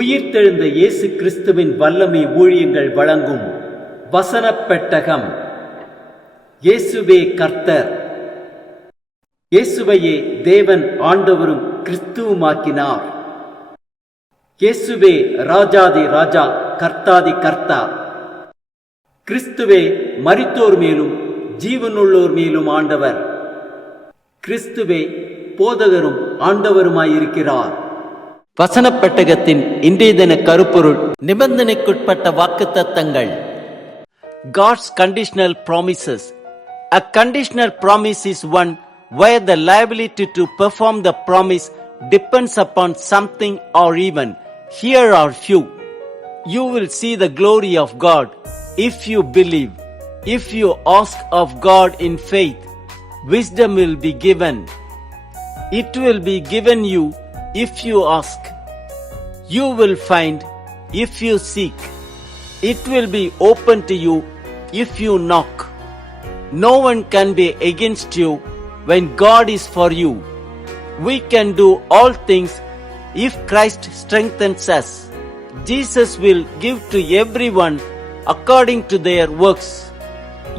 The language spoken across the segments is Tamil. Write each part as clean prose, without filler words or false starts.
உயிர்த்தெழுந்த இயேசு கிறிஸ்துவின் வல்லமை ஊழியங்கள் வழங்கும் வசனப் பெட்டகம். இயேசுவே கர்த்தர். இயேசுவையே தேவன் ஆண்டவரும் கிறிஸ்துவுமாக்கினார். இயேசுவே ராஜாதி ராஜா, கர்த்தாதி கர்த்தா. கிறிஸ்துவே மரித்தோர் மேலும் ஜீவனுள்ளோர் மேலும் ஆண்டவர். கிறிஸ்துவே போதகரும் ஆண்டவருமாயிருக்கிறார். வசனப் பெட்டகத்தின் இன்றைய தின கருப்பொருள்: நிபந்தனைக்குட்பட்ட வாக்குத்தத்தங்கள். God's conditional promises. A conditional promise is one where the liability to perform the promise depends upon something or even. Here are few. You will see the glory of God if you believe. If you ask of God in faith, wisdom will be given. It will be given you if you ask. You will find if you seek. It will be open to you if you knock. No one can be against you when God is for you. We can do all things if Christ strengthens us. Jesus will give to everyone according to their works.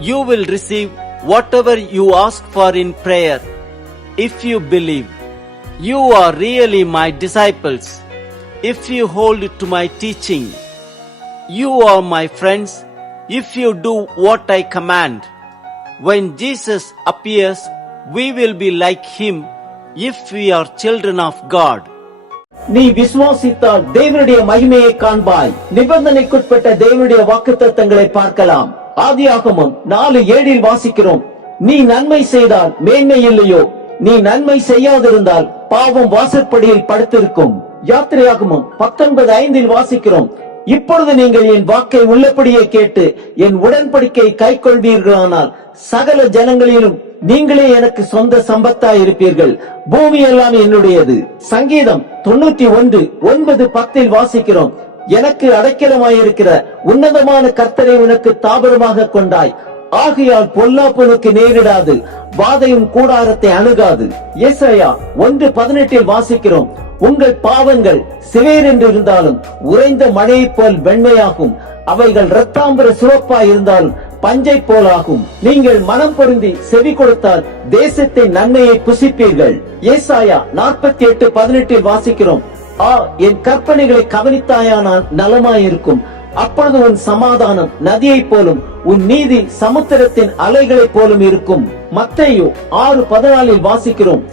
You will receive whatever you ask for in prayer if you believe. You are really my disciples if you hold to my teaching. You are my friends if you do what I command. When Jesus appears, we will be like him if we are children of God. நீ விசுவாசித்தால் தேவனுடைய மகிமையை காண்பாய். நிபந்தனைக்குட்பட்ட தேவனுடைய வாக்குத்தத்தங்களை பார்க்கலாம். ஆதியாகமம் 4:7 வாசிக்கிறோம்: நீ நன்மை செய்தால் மேன்மை இல்லையோ, நீ நன்மை செய்யாதிருந்தால் பாவம் வாசற்படியில் படுத்திருக்கும். யாத்திரையாகமம் 19:5 வாசிக்கிறோம்: இப்பொழுது நீங்கள் என் வாக்கை உள்ளபடியே கேட்டு என் உடன்படிக்கை கைக்கொள்வீர்களானால் சகல ஜனங்களிலும் நீங்களே எனக்கு சொந்த சம்பத்தாய் இருப்பீர்கள். பூமி எல்லாம் என்னுடையது. சங்கீதம் 91:9-10 வாசிக்கிறோம்: எனக்கு அடைக்கலமாயிருக்கிற உன்னதமான கர்த்தரை உனக்கு தாபரமாக கொண்டாய், ஆகையால் பொல்லாப்பு உனக்கு நேரிடாது, வாதையும் கூடாரத்தை அணுகாது. ஏசாயா 1:18 வாசிக்கிறோம்: உங்கள் பாவங்கள் சிவேர் என்று இருந்தாலும் உறைந்த மழையைப் போல் வெண்மையாகும், அவைகள் இரத்தாம்பர சிவப்பாய் இருந்தாலும் பஞ்சை போலாகும். நீங்கள் மனம் பொருந்தி செவி கொடுத்தால் தேசத்தின் நன்மையை புசிப்பீர்கள். ஏசாயா 48:18 வாசிக்கிறோம்: என் கற்பனைகளை கவனித்தாயானால் நலமாயிருக்கும், அப்பொழுது உன் சமாதானம் நதியைப் போலும் உன் நீதி சமுத்திரத்தின் அலைகளைப் போலும் இருக்கும். மத்தேயு 6:14 வாசிக்கிறோம்: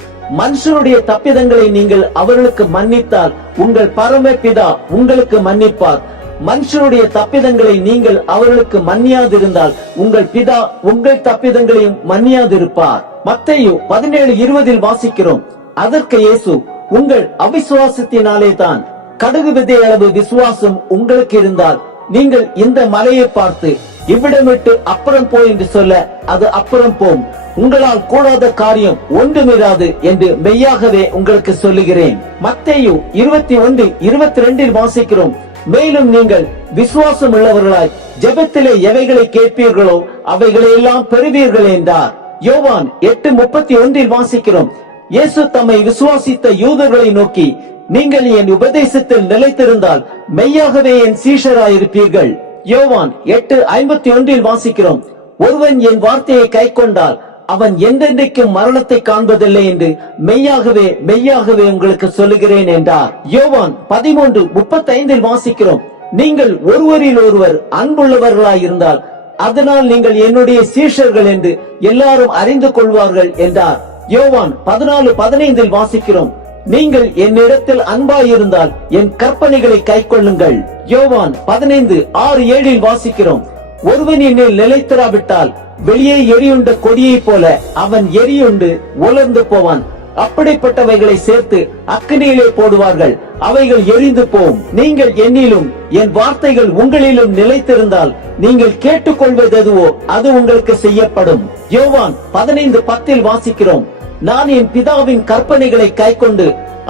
மனுஷனுடைய தப்பிதங்களை நீங்கள் அவர்களுக்கு மன்னித்தால் உங்கள் பரமபிதா உங்களுக்கு மன்னிப்பார். மனுஷனுடைய தப்பிதங்களை நீங்கள் அவர்களுக்கு மன்னியாதிருந்தால் உங்கள் பிதா உங்கள் தப்பிதங்களையும் மன்னியாதிருப்பார். மத்தேயு 17:20 வாசிக்கிறோம்: அதற்கு இயேசு, உங்கள் அவிசுவாசத்தினாலே தான். கடுகு விதை அளவு விசுவாசம் உங்களுக்கு இருந்தால் நீங்கள் இந்த மலையை பார்த்து இவ்விடம் விட்டு அப்புறம் போ என்று சொல்ல அது அப்புறம் போம். உங்களால் கூடாத காரியம் ஒன்றுமிராது என்று மெய்யாகவே உங்களுக்கு சொல்லுகிறேன். மத்தேயு 21:22 வாசிக்கிறோம்: மேலும் நீங்கள் விசுவாசம் உள்ளவர்களாய் ஜெபத்திலே எவைகளை கேட்பீர்களோ அவைகளை எல்லாம் பெறுவீர்கள் என்றார். யோவான் 8:31 வாசிக்கிறோம்: இயேசு தம்மை விசுவாசித்த யூதர்களை நோக்கி, நீங்கள் என் உபதேசத்தில் நிலைத்திருந்தால் மெய்யாகவே என் சீஷராயிருப்பீர்கள். யோவான் 8:51 வாசிக்கிறோம்: ஒருவன் என் வார்த்தையை கைக்கொண்டால் அவன் என்றென்றைக்கும் மரணத்தை காண்பதில்லை என்று மெய்யாகவே மெய்யாகவே உங்களுக்கு சொல்லுகிறேன் என்றார். யோவான் 13:35 வாசிக்கிறோம்: நீங்கள் ஒருவரில் ஒருவர் அன்புள்ளவர்களாயிருந்தால் அதனால் நீங்கள் என்னுடைய சீஷர்கள் என்று எல்லாரும் அறிந்து கொள்வார்கள் என்றார். யோவான் 14:15 வாசிக்கிறோம்: நீங்கள் என்னிடத்தில் அன்பாயிருந்தால் என் கற்பனைகளை கைக்கொள்ளுங்கள். யோவான் 15:6-7 வாசிக்கிறோம்: ஒருவன் என்னில் நிலைத்திராவிட்டால் வெளியே எரியுண்ட கொடியை போல அவன் எரியுண்டு உலர்ந்து போவான். அப்படிப்பட்டவைகளை சேர்த்து அக்கினியிலே போடுவார்கள், அவைகள் எரிந்து போம். நீங்கள் என்னிலும் என் வார்த்தைகள் உங்களிலும் நிலைத்திருந்தால் நீங்கள் கேட்டுக்கொள்வது எதுவோ அது உங்களுக்கு செய்யப்படும். யோவான் 15:10 வாசிக்கிறோம்: நான் என் பிதாவின் கற்பனைகளை கைக்கொண்டு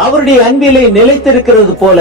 அவருடைய அன்பிலே நிலைத்திருக்கிறது போல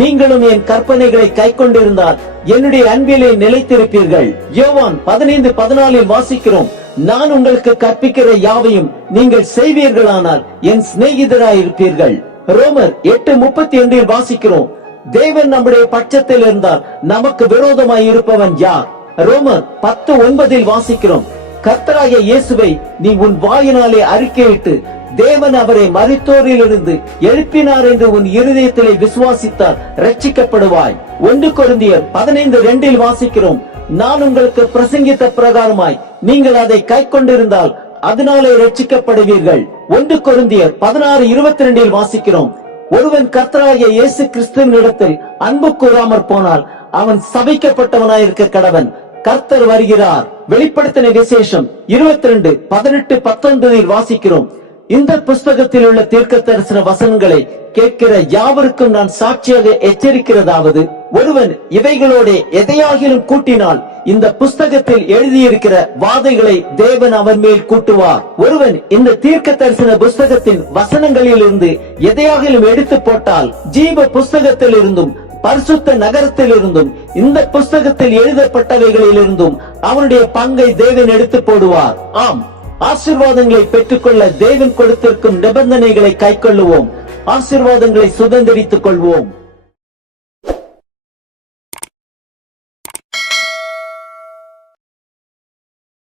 நீங்களும் என் கற்பனைகளை கைக்கொண்டிருந்தால் என்னுடைய அன்பிலே நிலைத்திருப்பீர்கள். யோவான் 15:14 வாசிக்கிறோம்: நான் உங்களுக்கு கற்பிக்கிற யாவையும் நீங்கள் செய்வீர்களானால் என் சிநேகிதராயிருப்பீர்கள். ரோமர் 8:32 வாசிக்கிறோம்: தேவன் நம்முடைய பட்சத்தில் இருந்தால் நமக்கு விரோதமாய் இருப்பவன் யார்? ரோமர் 10:9 வாசிக்கிறோம், கர்த்தராகிய இயேசுவை நீ உன் வாயினாலே அறிக்கையிட்டு தேவன் அவரை மரித்தோரிலிருந்து எழுப்பினார் என்று உன் இருதயத்திலே விசுவாசித்தால் ரட்சிக்கப்படுவாய். 1 கொரிந்தியர் 15:2 வாசிக்கிறோம், நான் உங்களுக்கு பிரசங்கித்த பிரகாரமாய் நீங்கள் அதை கைக்கொண்டிருந்தால் அதனாலே ரட்சிக்கப்படுவீர்கள். 1 கொரிந்தியர் 16:22 வாசிக்கிறோம், ஒருவன் கர்த்தராகிய இயேசு கிறிஸ்துவின் இடத்தில் அன்பு கூறாமற் போனால் அவன் சபிக்கப்பட்டவனாயிருக்க கடவன், கர்த்தர் வருகிறார். வெளிப்படுத்தின விசேஷம் 22:18-19 வாசிக்கிறோம், இந்த புஸ்தகத்தில் உள்ள தீர்க்க தரிசன வசனங்களை கேட்கிற யாவருக்கும் நான் சாட்சியாக எச்சரிக்கிறதாவது, ஒருவன் இவைகளோட எதையாகிலும் கூட்டினால் இந்த புஸ்தகத்தில் எழுதியிருக்கிற வாதைகளை தேவன் அவன் மேல் கூட்டுவார். ஒருவன் இந்த தீர்க்க தரிசன புஸ்தகத்தின் வசனங்களில் இருந்து எதையாகிலும் எடுத்து போட்டால் ஜீவ புஸ்தகத்தில் இருந்தும் பரிசுத்த நகரத்தில் இருந்தும் இந்த புஸ்தகத்தில் எழுதப்பட்டவைகளில் இருந்தும் அவனுடைய பங்கை தேவன் எடுத்து போடுவார். ஆம், ஆசீர்வாதங்களை பெற்றுக்கொள்ள தேவன் கொடுத்திருக்கும் நிபந்தனைகளை கைக்கொள்ளுவோம், ஆசீர்வாதங்களை சுதந்திரித்துக் கொள்வோம்.